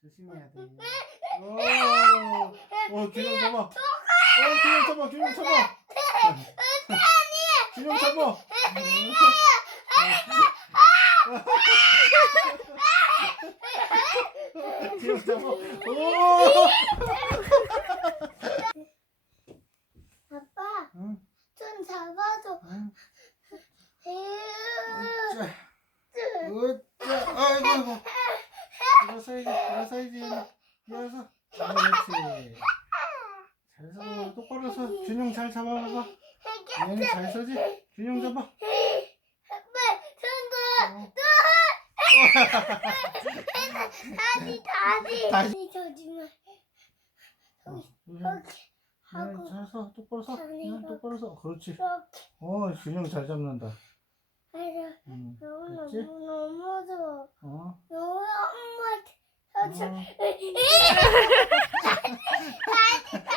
조심해야 돼. 오, 오, 균형 잡아. 어, 균형 잡아, 균형 잡아. 균형 잡아. 균형 잡아. 오. 아빠, 응, 좀 잡아줘. 응. 으, 자, 으쌰. 아이고, 아이고. 일어서야지, 일어서야지. 일어서. 그렇지. 잘 서고 똑바로 서. 균형 잘 잡아봐봐. 얘는 잘 서지? 균형 잡아. 다시, 다시. 다시. 저지마. 어, 이렇게 하고, 잘 서. 똑바로 서. 그냥 똑바로 서. 그렇지. 이렇게. 어, 균형 잘 잡는다. 너무, 됐지? 너무, 너무 我要吃咦哈哈